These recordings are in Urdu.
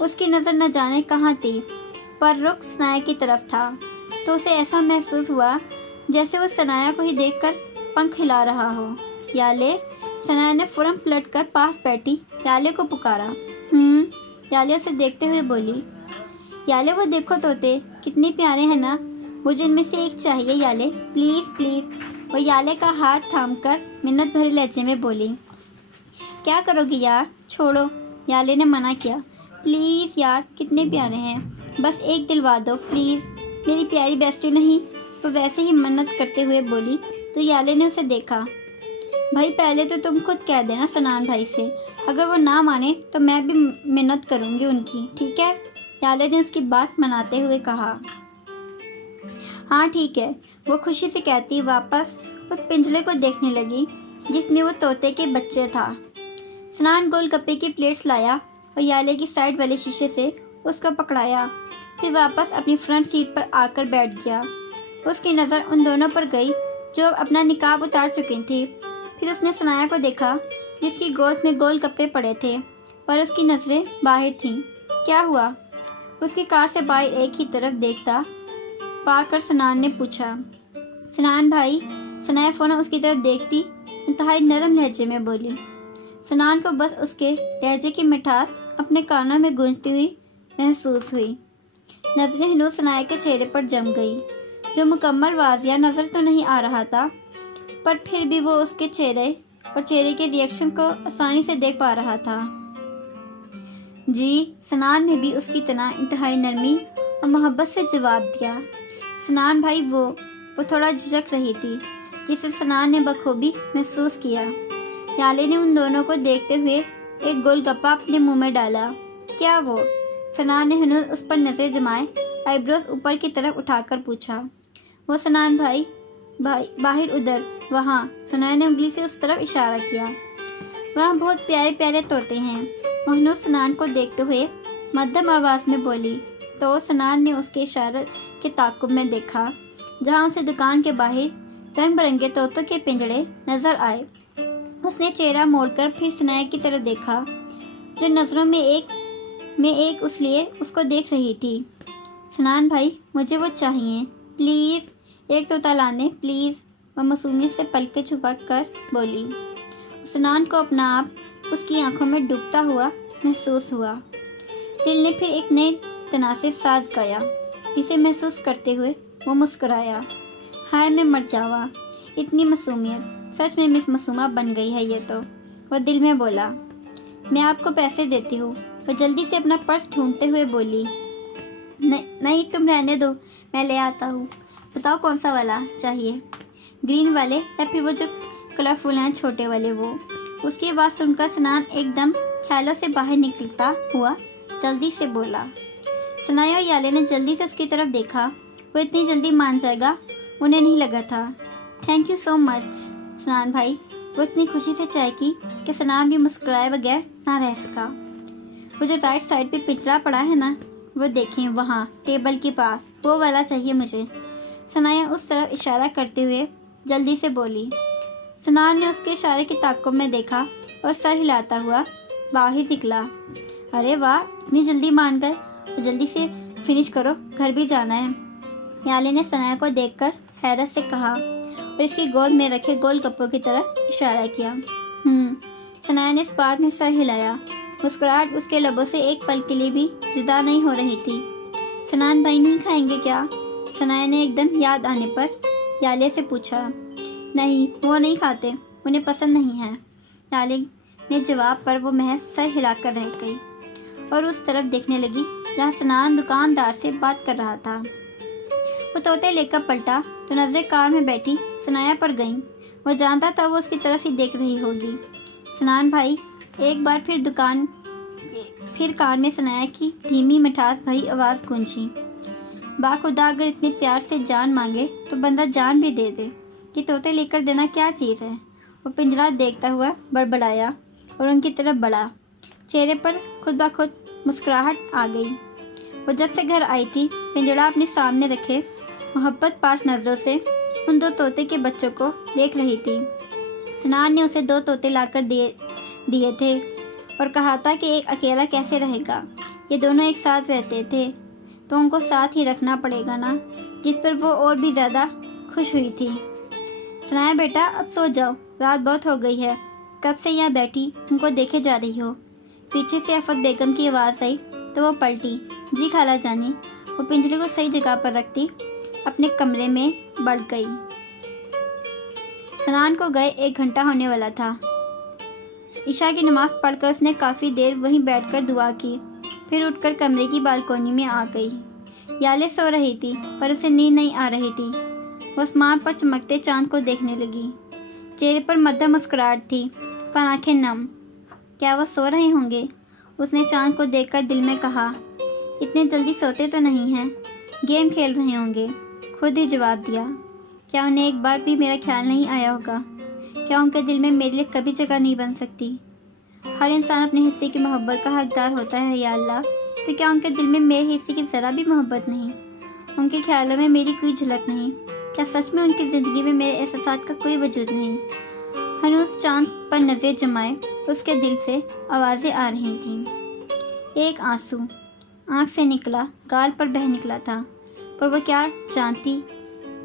اس کی نظر نہ جانے کہاں تھی، پر رخ ثنایا کی طرف تھا، تو اسے ایسا محسوس ہوا جیسے وہ ثنایا کو ہی دیکھ کر پنکھ ہلا رہا ہو۔ یالے، ثنایا نے فوراً پلٹ کر پاس بیٹھی یالے کو پکارا۔ یالے اسے دیکھتے ہوئے بولی، یالے وہ دیکھو طوطے کتنے پیارے ہیں نا، مجھے ان میں سے ایک چاہیے یالے، پلیز پلیز۔ وہ یالے کا ہاتھ تھام کر منت بھرے لہجے میں بولی۔ کیا کرو گی یار، چھوڑو، یالے نے منع کیا۔ پلیز یار، کتنے پیارے ہیں، بس ایک دلوا دو پلیز، میری پیاری بیسٹی نہیں۔ وہ ویسے ہی منت کرتے ہوئے بولی تو یالے نے اسے دیکھا۔ بھائی پہلے تو تم خود کہہ دینا سنان بھائی سے، اگر وہ نہ مانے تو میں بھی منت کروں گی ان کی، ٹھیک ہے؟ یالے نے اس کی بات مناتے ہوئے کہا۔ ہاں ٹھیک ہے، وہ خوشی سے کہتی واپس اس پنجرے کو دیکھنے لگی جس میں وہ طوطے کے بچے تھا۔ سنان گول گپے کی پلیٹس لایا اور یالے کی سائڈ والے شیشے سے اس کو پکڑایا، پھر واپس اپنی فرنٹ سیٹ پر آ کر بیٹھ گیا۔ اس کی نظر ان دونوں پر گئی جو اپنا نقاب اتار چکی تھی۔ پھر اس نے ثنایا کو دیکھا جس کی گود میں گول گپے پڑے تھے، پر اس کی نظریں باہر تھیں۔ کیا ہوا؟ اس کی کار سے باہر ایک ہی طرف دیکھتا پا کر سنان نے پوچھا۔ سنان بھائی، ثنایا فوراً اس کی طرف دیکھتی انتہائی نرم لہجے میں بولی۔ سنان کو بس اس کے لہجے کی مٹھاس اپنے کانوں میں گونجتی ہوئی محسوس ہوئی۔ نظریں ہنوز ثنایا کے چہرے پر جم گئی، جو مکمل واضح نظر تو نہیں آ رہا تھا، پر پھر بھی وہ اس کے چہرے اور چہرے کے ری ایکشن کو آسانی سے دیکھ پا رہا تھا۔ جی، سنان نے بھی اس کی طرح انتہائی نرمی اور محبت سے جواب دیا۔ سنان بھائی، وہ تھوڑا جھجک رہی تھی جسے سنان نے بخوبی محسوس کیا۔ یالے نے ان دونوں کو دیکھتے ہوئے ایک گول گپا اپنے منہ میں ڈالا۔ کیا وہ؟ سنان نے ہنوز اس پر نظر جمائے آئی بروز اوپر کی طرف اٹھا کر پوچھا۔ وہ سنان بھائی باہر ادھر، وہاں، سنان نے انگلی سے اس طرف اشارہ کیا۔ وہاں بہت پیارے پیارے طوطے ہیں، وہ ہنوز سنان کو دیکھتے ہوئے مدھم آواز میں بولی، تو سنان نے اس کے اشارے کے تعاقب میں دیکھا جہاں اسے دکان کے باہر رنگ برنگے طوطوں کے پنجڑے نظر آئے۔ اس نے چہرہ موڑ کر پھر ثنایا کی طرف دیکھا جو نظروں میں ایک اس لیے اس کو دیکھ رہی تھی۔ سنان بھائی، مجھے وہ چاہیے، پلیز ایک طوطا لانے پلیز، وہ معصومیت سے پلکیں چھپا کر بولی۔ سنان کو اپنا آپ اس کی آنکھوں میں ڈوبتا ہوا محسوس ہوا۔ دل نے پھر ایک نئے تناسے ساز گایا جسے محسوس کرتے ہوئے وہ مسکرایا۔ ہائے میں مر جاوا، اتنی معصومیت، سچ میں مس معصومہ بن گئی ہے یہ تو، وہ دل میں بولا۔ میں آپ کو پیسے دیتی ہوں، وہ جلدی سے اپنا پرس ڈھونڈتے ہوئے بولی۔ نہیں تم رہنے دو، میں لے آتا ہوں، بتاؤ کون سا والا چاہیے، گرین والے یا پھر وہ جو کلرفل ہیں چھوٹے والے؟ وہ اس کی بات سن کر سنان ایک دم خیالوں سے باہر نکلتا ہوا جلدی سے بولا۔ ثنایا اور یالے نے جلدی سے اس کی طرف دیکھا، وہ اتنی جلدی مان جائے گا انہیں نہیں لگا تھا۔ تھینک یو سو مچ سنان بھائی، وہ اتنی خوشی سے چائے کی کہ سنان بھی مسکرائے بغیر نہ رہ سکا۔ وہ جو رائٹ سائڈ پہ پچڑا پڑا ہے نا، وہ دیکھیں وہاں ٹیبل کے پاس، وہ والا چاہیے مجھے، ثنایا اس طرف اشارہ کرتے ہوئے جلدی سے بولی۔ سنان نے اس کے اشارے کے تعاقب میں دیکھا اور سر ہلاتا ہوا باہر نکلا۔ ارے واہ، اتنی جلدی مان گئے، تو جلدی سے فنش کرو، گھر بھی جانا ہے، یالے نے ثنایا کو دیکھ کر حیرت سے کہا اور اس کی گود میں رکھے گول گپوں کی طرف اشارہ کیا۔ ثنایا نے اس بات میں سر ہلایا، مسکراہٹ اس کے لبوں سے ایک پل کے لیے بھی جدا نہیں ہو رہی تھی۔ سنان بھائی نہیں کھائیں گے کیا؟ ثنایا نے ایک دم یاد آنے پر یالے سے پوچھا۔ نہیں، وہ نہیں کھاتے، انہیں پسند نہیں ہے، یالے نے جواب پر وہ محض سر ہلا کر رہ گئی اور اس طرف دیکھنے لگی جہاں سنان دکاندار سے بات کر رہا تھا۔ وہ طوطے لے کر پلٹا تو نظریں کار میں بیٹھی ثنایا پر گئیں، وہ جانتا تھا وہ اس کی طرف ہی دیکھ رہی ہوگی۔ سنان بھائی، ایک بار پھر کان میں ثنایا کی دھیمی مٹھاس بھری آواز گونجی۔ باخدا اگر اتنے پیار سے جان مانگے تو بندہ جان بھی دے دے، کہ طوطے لے کر دینا کیا چیز ہے؟ وہ پنجرا دیکھتا ہوا بڑبڑایا اور ان کی طرف بڑھا، چہرے پر خود بخود مسکراہٹ آ گئی۔ وہ جب سے گھر آئی تھی پنجرا اپنے سامنے رکھے محبت پاش نظروں سے ان دو طوطے کے بچوں کو دیکھ رہی تھی۔ سنان نے اسے 2 طوطے لا کر دیے تھے اور کہا تھا کہ ایک اکیلا کیسے رہے گا، یہ دونوں ایک ساتھ رہتے تھے تو ان کو ساتھ ہی رکھنا پڑے گا نا، جس پر وہ اور بھی زیادہ خوش ہوئی تھی۔ ثنایا بیٹا اب سو جاؤ، رات بہت ہو گئی ہے، کب سے یہاں بیٹھی ان کو دیکھے جا رہی ہو؟ پیچھے سے آفت بیگم کی آواز آئی تو وہ پلٹی۔ جی خالہ جانی۔ وہ پنجرے کو صحیح جگہ پر رکھتی اپنے کمرے میں بڑھ گئی۔ سنان کو گئے 1 گھنٹہ ہونے والا تھا۔ عشاء کی نماز پڑھ کر اس نے کافی دیر وہیں بیٹھ کر دعا کی، پھر اٹھ کر کمرے کی بالکونی میں آ گئی۔ یالے سو رہی تھی پر اسے نیند نہیں آ رہی تھی۔ وہ آسمان پر چمکتے چاند کو دیکھنے لگی۔ چہرے پر مدھم مسکراہٹ تھی پر آنکھیں نم۔ کیا وہ سو رہے ہوں گے؟ اس نے چاند کو دیکھ کر دل میں کہا۔ اتنے جلدی سوتے تو نہیں ہیں، گیم کھیل رہے ہوں گے۔ خود ہی جواب دیا۔ کیا انہیں ایک بار بھی میرا خیال نہیں آیا ہوگا؟ کیا ان کے دل میں میرے لیے کبھی جگہ نہیں بن سکتی؟ ہر انسان اپنے حصے کی محبت کا حقدار ہوتا ہے یا اللہ، تو کیا ان کے دل میں میرے حصے کی ذرا بھی محبت نہیں؟ ان کے خیالوں میں میری کوئی جھلک نہیں؟ کیا سچ میں ان کی زندگی میں میرے احساسات کا کوئی وجود نہیں؟ ہنوز چاند پر نظر جمائے اس کے دل سے آوازیں آ رہی تھیں۔ ایک آنسو آنکھ سے نکلا، گال پر بہہ نکلا تھا، پر وہ کیا جانتی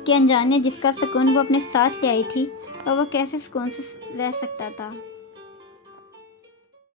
کہ انجانے جس کا سکون وہ اپنے ساتھ لے آئی تھی اور وہ کیسے سکون سے رہ سکتا تھا۔